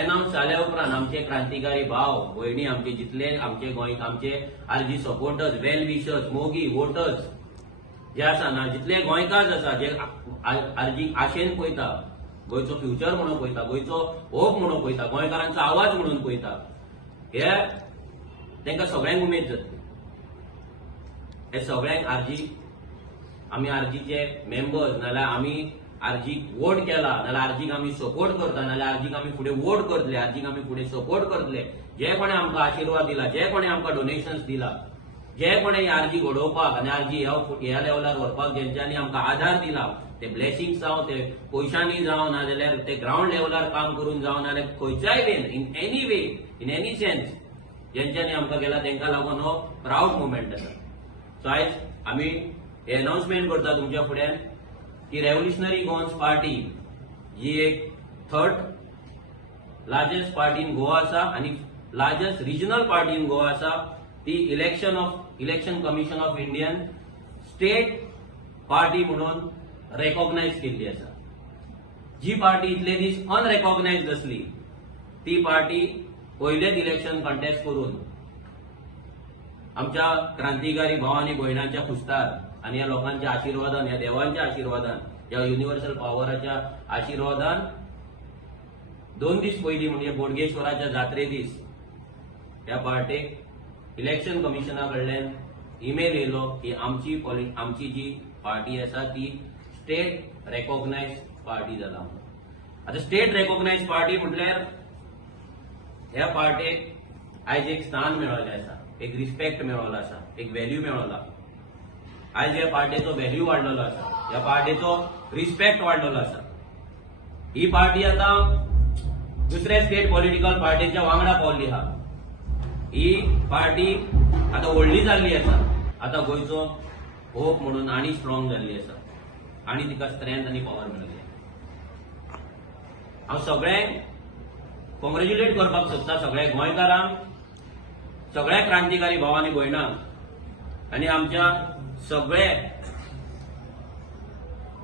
Announce जाल्या उपरांत आमचे क्रांतिकारी भाव भयणी आमचे जितले आमचे गोंय आमचे आरजी सपोर्टर्स वेल विशर्स मोगी वोटर्स जे आसा ना जितले गोंयकार आसा जे आरजी आशेन पळयता गोंयचो फ्युचर म्हणून पळयता गोंयचो होप म्हणून पळयता गोंयकारांचो आवाज म्हणून पळयता हे तांकां सगळ्यांक उमेद जातली हे सगळ्यांक आमी आरजीचे मेंबर्स नाल्यार आमी आरजीक वोट केला नाल्यार आरजीक आमी सपोर्ट करता नाल्यार आरजीक आमी फुडें वोट करतले आरजीक आमी फुडें सपोर्ट करतले जे कोणें आमकां आशिर्वाद दिला जे कोणें आमकां डोनेशन्स दिला जे कोणें आरजी घडोवपाक आनी आरजी ह्या लेवलार व्हरपाक जेंच्यांनी आमकां आधार दिला ते ब्लेसिंग्स जावं ते पयशांनी जावं नाजाल्यार ते ग्राउंड लेवलार काम करून जावं नाल्यार खंयच्याय वेन in any way in any sense जेंच्यांनी आमकां केला तांकां लागून हो प्राऊड मुवमेंट आसा सो आयज आमी हे अनाउन्समेंट करता तुमच्या फुड्यान की रेव्होल्युशनरी गोवन्स पार्टी ही एक third largest party in Goa आसा आनी largest regional party in Goa आसा ती election commission of Indian state party म्हणून रेकॉग्नायज केल्ली आसा जी पार्टी इतले दीस अनरेकॉग्नायज्ड आसली ती पार्टी पयलेच इलेक्शन कंटेस्ट करून आमच्या क्रांतिकारी भाव आनी भयणांच्या खुस्तार आनी ह्या लोकांच्या आशिर्वादान ह्या देवांच्या आशिर्वादान ह्या युनिव्हर्सल पॉवराच्या आशिर्वादान 2 दीस पयलीं म्हणजे बोडगेश्वराच्या जात्रे दीस ह्या पार्टेक इलेक्शन कमिशना कडल्यान ईमेल येयलो की आमची जी पार्टी आसा ती स्टेट रेकॉग्नायज पार्टी जाला आता स्टेट रेकॉग्नायज पार्टी म्हटल्यार ह्या पार्टेक आयज एक स्थान मेळ्ळेलें आसा एक रिस्पेक्ट मेळ्ळो आसा एक व्हॅल्यू मेळ्ळो आयज ह्या पार्टीचो व्हॅल्यू वाडलेलो आसा ह्या पार्टीचो रिस्पेक्ट वाडलेलो आसा ही पार्टी आता दुसऱ्या स्टेट पॉलिटिकल पार्टीच्या वांगडा पावल्ली आहा ही पार्टी आता व्हडली जाल्ली आसा आता गोंयचो होप म्हणून आनी स्ट्रॉंग जाल्ली आसा आनी तिका स्ट्रेंथ आनी पॉवर मेळ्ळी हांव सगळ्यांक कॉंग्रॅच्युलेट करपाक सोदता सगळ्या गोंयकारांक सगळ्या क्रांतिकारी भाव आनी भयणांक आनी आमच्या सगळे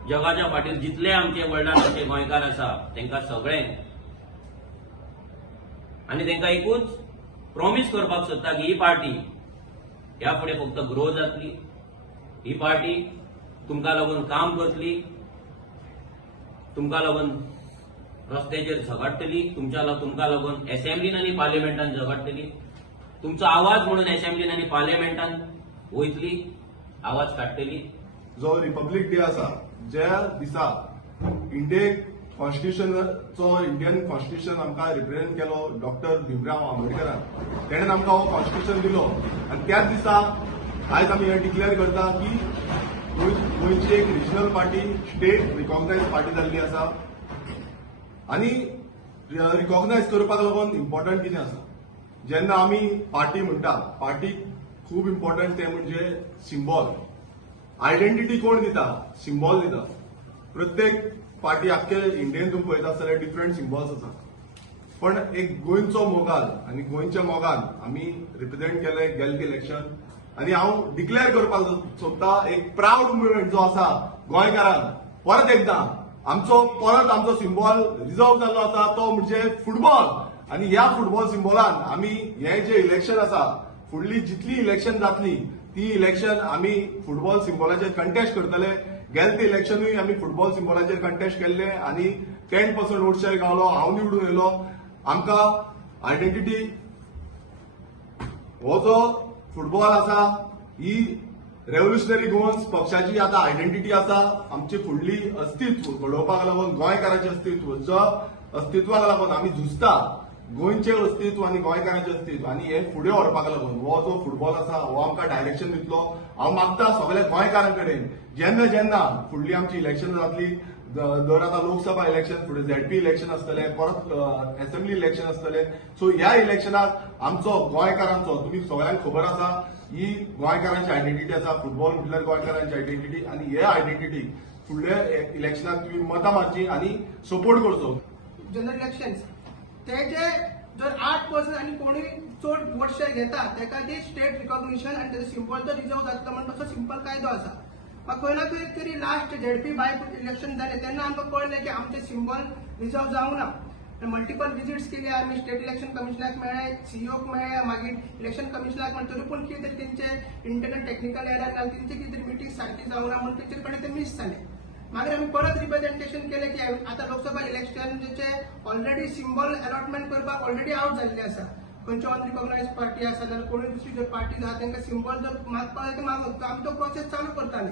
जगाच्या फाटीर जितले आमचे वर्ल्डान आमचे गोंयकार आसा तांकां सगळ्यांक आनी तांकां एकूच प्रॉमिस करपाक सोदता की ही पार्टी ह्या फुडें फक्त ग्रो जातली ही पार्टी तुमकां लागून काम करतली तुमकां लागून रस्त्याचेर झगडटली तुमकां लागून असेंब्लीन आनी पार्लिमेंटान झगडटली तुमचो आवाज म्हणून असेंब्लीन आनी पार्लिमेंटान वयतली आवाज काडटली जो रिपब्लीक डे आसा ज्या दिसा इंडियन कॉन्स्टिट्यूशन आमकां रिप्रेझेंट केलो डॉक्टर भीमराव आंबेडकरान तेणेन आमकां हो कॉन्स्टिट्यूशन दिलो आनी त्याच दिसा आयज आमी हे डिक्लेअर करता की गोंयची एक रिजनल पार्टी स्टेट रिकॉग्नायज पार्टी जाल्ली आसा आनी रिकॉग्नायज करपाक लागून इम्पॉर्टंट कितें आसा जेन्ना आमी पार्टी म्हणटा पार्टीक खूब इम्पॉर्टंट ते म्हणजे सिंबॉल आयडेंटिटी कोण दिता सिंबॉल दिता प्रत्येक पार्टी आख्खे इंडियेन तुमी पळयता जाल्यार डिफरंट सिंबॉल्स आसा पण एक गोंयचो मोगाल आनी गोंयच्या मोगान आमी रिप्रेझेंट केले गेल्ले इलेक्शन आनी हांव डिक्लेअर करपाक सोदता एक प्राऊड मुवमेंट जो आसा गोंयकारांक परत एकदां आमचो सिंबॉल रिजर्व जाल्लो आसा तो म्हणजे फुटबॉल आनी ह्या फुटबॉल सिंबॉलान आमी हे जे इलेक्शन आसा फुडली जितली इलेक्शन जातली ती इलेक्शन आमी फुटबॉल सिंबॉलाचेर कंटेस्ट करतले गेले ते इलेक्शनूय आमी फुटबॉल सिंबॉलाचेर कंटेस्ट केल्ले आनी 10% वोट शेअर गावलो हांव निवडून येयलो आमकां आयडेंटिटी हो जो फुटबॉल आसा ही रेव्होल्युशनरी गोवन्स पक्षाची आता आयडेंटिटी आसा आमची फुडली अस्तित्व घडोवपाक लागून गोंयकाराचें अस्तित्व जो अस्तित्वाक लागून आमी झुजता गोंयचें अस्तित्व आनी गोंयकारांचें अस्तित्व आनी हे फुडें व्हरपाक लागून हो जो फुटबॉल आसा हो आमकां डायरेक्शन दितलो हांव मागता सगळ्या गोंयकारां कडेन जेन्ना फुडली आमची इलेक्शन जातली दर आतां लोकसभा इलेक्शन फुडें झेडपी इलेक्शन आसतलें परत असेंब्ली इलेक्शन आसतलें सो ह्या इलेक्शनाक आमचो गोंयकारांचो तुमी सगळ्यांक खबर आसा ही गोंयकारांची आयडेंटिटी आसा फुटबॉल म्हटल्यार गोंयकारांची आयडेंटिटी आनी हे आयडेंटिटी फुडल्या इलेक्शनाक तुमी मतां मारची आनी सपोर्ट करचो जनरल इलेक्शन्स तेजे जर 8% आनी कोणी चड वोट शेअर घेता तेका ती स्टेट रिकॉग्निशन आनी तेजो सिंबॉल तो रिजर्व जातलो म्हणून तसो सिंपल कायदो आसा खंय ना खंय तरी लास्ट झेडपी बाय इलेक्शन जालें तेन्ना आमकां कळलें की आमचे सिंबॉल रिजर्व जावंक ना मल्टिपल विजिट्स केली आम्ही स्टेट इलेक्शन कमिशनराक मेळ्ळे, सीईओक मेळ्ळे, मागीर इलेक्शन कमिशनराक मेळ्ळे, तरी पूण कितें तरी तेंचे इंटरनल टेक्निकल एरर जाले, तेंचे कितें तरी मिटींग सारकी जावंक ना म्हणून तेंचे कडेन ते मिस जाले. मागीर आमी परत रिप्रेझेंटेशन केलें की आतां लोकसभा इलेक्शनचे ऑलरेडी सिंबल अलॉटमेंट करपाक ऑलरेडी आउट जाल्ले आसा. खंयच्यो अनरिकॉग्नायज पार्टी आसा जाल्यार कोणूय दुसरी जर पार्टी आसा तांकां सिंबल जर मागपाक जाय ते मागप. आमी तो प्रोसेस चालू करताले.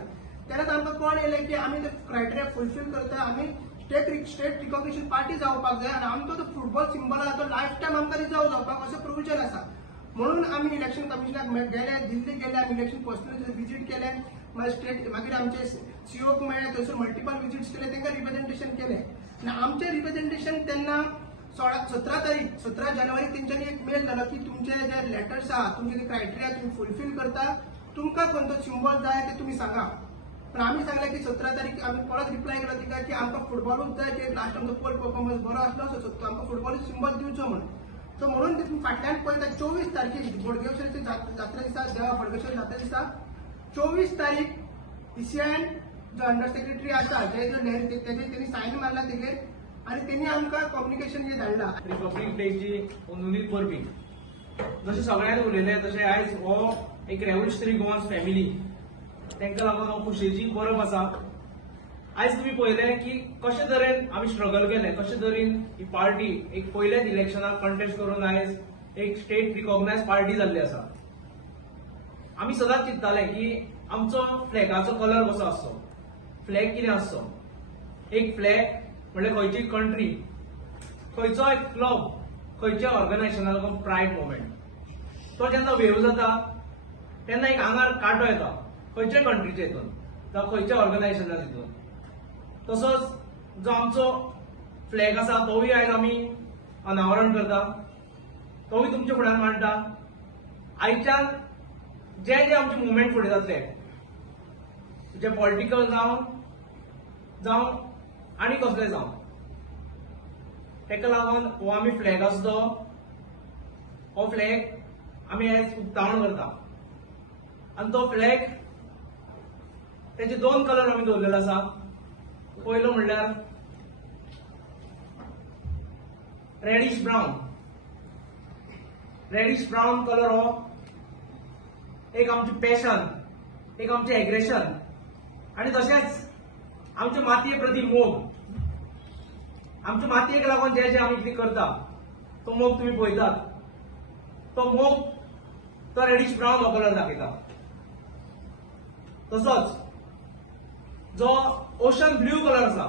तेन्ना आमकां कळून येलें की आमी ते क्रायटेरिया फुलफील करता, आमी स्टेट रिकॉग्निशन पार्टी जावपाक जाय आनी आमचो तो फुटबॉल सिंबल आसा तो लायफ टायम आमकां रिजर्व जावपाक अशें प्रोविजन आसा. म्हणून आमी इलेक्शन कमिशनाक गेले, दिल्ली गेले, आमी इलेक्शन पर्सनली विजीट केले, मागीर आमचे सीओक मेळ्ळे, थंयसर मल्टिपल विजिट्स केले, तांकां रिप्रेझेंटेशन केलें. आनी आमचें रिप्रेझेंटेशन तेन्ना 17 जानेवारी तेंच्यांनी एक मेल धाडलो की तुमचे जे लेटर्स आहा, तुमचे जे क्रायटेरिया तुम्ही फुलफील करता, तुमकां खंयचो सिंबल जाय ते तुमी सांगा. पण आमी सांगलें की 17 तारीख आमी परत रिप्लाय केलो तिका की आमकां फुटबॉलूच जाय, की लास्ट आमचो पोल परफॉर्मन्स बरो आसलो सो आमकां फुटबॉलूच सिंबल दिवचो म्हणून. सो म्हणून ते फाटल्यान पळयता 24 तारखेक बोडगेश्वराची जात्रा दिसा, देवा बोडगेश्वर जात्रा दिसा 24 तारीख ईसीआयन जो अंडर सेक्रेटरी आसा जयेंद्र नेहरू तेणी सायन मारला तेजेर आनी तेणी आमकां कम्युनिकेशन जे धाडला. रिपब्लीक डेची नोंदणी करपी जशें सगळ्यांनी उलयलें तशें आयज हो एक रेव्होल्युशनरी गोवन्स फॅमिली तांकां लागून हो खुशेची परब आसा. आयज तुमी पळयलें की कशे तरेन आमी स्ट्रगल केलें, कशे तरेन ही पार्टी एक पयल्याच इलेक्शनाक कंटेस्ट करून आयज एक स्टेट रिकॉग्नायज पार्टी जाल्ली आसा. आमी सदांच चिंतताले की आमचो फ्लॅगाचो कलर कसो आसचो, फ्लॅग कितें आसचो. एक फ्लॅग म्हणल्यार खंयची कंट्री, खंयचो एक क्लब, खंयच्या ऑर्गनायझेशना लागून प्रायड मोमेंट. तो जेन्ना वेव जाता तेन्ना एक आंगार कांटो येता खंयच्या कंट्रीचे हितून जावं खंयच्या ऑर्गनायझेशना हितून. तसोच जो आमचो फ्लॅग आसा तोय आयज आमी अनावरण करता, तोय तुमच्या फुड्यान मांडटा. आयच्यान जे जे आमचे मुवमेंट फुडें जातले, जे पॉलिटिकल जावं आनी कसले जावं, तेका लागून हो आमी फ्लॅग आसतो, हो फ्लॅग आमी आयज उक्तावण करता. आनी तो फ्लॅग तेचे 2 कलर आमी दवरलेलो आसा. पयलो म्हणल्यार रेडिश ब्रावन कलर. हो एक आमची पॅशन, एक आमचे एग्रेशन आनी तशेंच आमचे मातये प्रती मोग. आमच्या मातयेक लागून जे जे आमी कितें करता तो मोग तुमी पळयतात. तो मोग तो रेडिश ब्रावन हो कलर दाखयता. तसोच जो ओशन ब्लू कलर आसा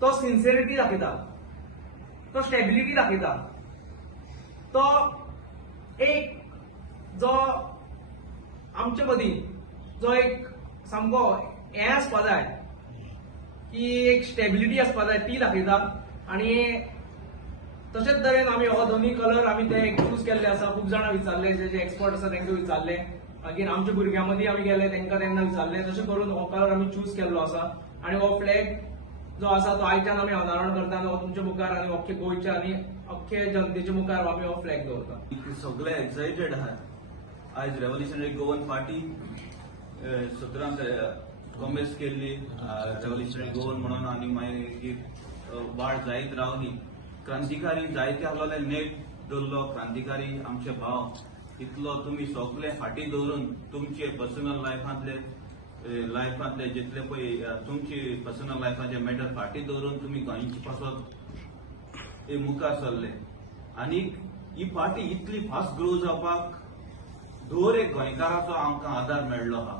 तो सिन्सिरिटी दाखयता, तो स्टेबिलिटी दाखयता. तो एक जो आमचे मदीं जो एक सामको हें आसपा जाय की एक स्टेबिलिटी आसपा जाय ती दाखयता. आनी तशेंच तरेन आमी हो दोनूय कलर आमी ते चूज केल्ले आसा. खूब जाणां विचारले, जे एक्सपर्ट आसा तांकां विचारले, मागीर आमच्या भुरग्यां मदीं आमी गेले तांकां तेन्ना विचारले. तशें करून हो कलर आमी चूज केल्लो आसा. आनी हो फ्लॅग जो आसा तो आयच्यान आमी अनावरण करता आनी हो तुमच्या मुखार आनी अख्खे गोंयच्या आनी अख्खे जनतेच्या मुखार आमी हो फ्लॅग दवरता. सगळे एक्सायटेड आहात. आयज रेव्होल्युशनरी गोवन पार्टी 17 कॉमेस केल्ली रेव्होल्युशनरी गोवन म्हणून, आनी मागीर वाड जायत रावली. क्रांतिकारी जायते आहलोले नेट दवरलो. क्रांतिकारी आमचे भाव इतलो तुमी सगळे फाटी दवरून तुमचे पर्सनल लायफांतले जितले पळय तुमची पर्सनल लायफाचे मॅटर फाटी दवरून तुमी गोंयचे पासत मुखार सरले. आनी ही पार्टी इतली फास्ट ग्रो जावपाक दर एक गोंयकाराचो आमकां आदार मेळ्ळो आहा.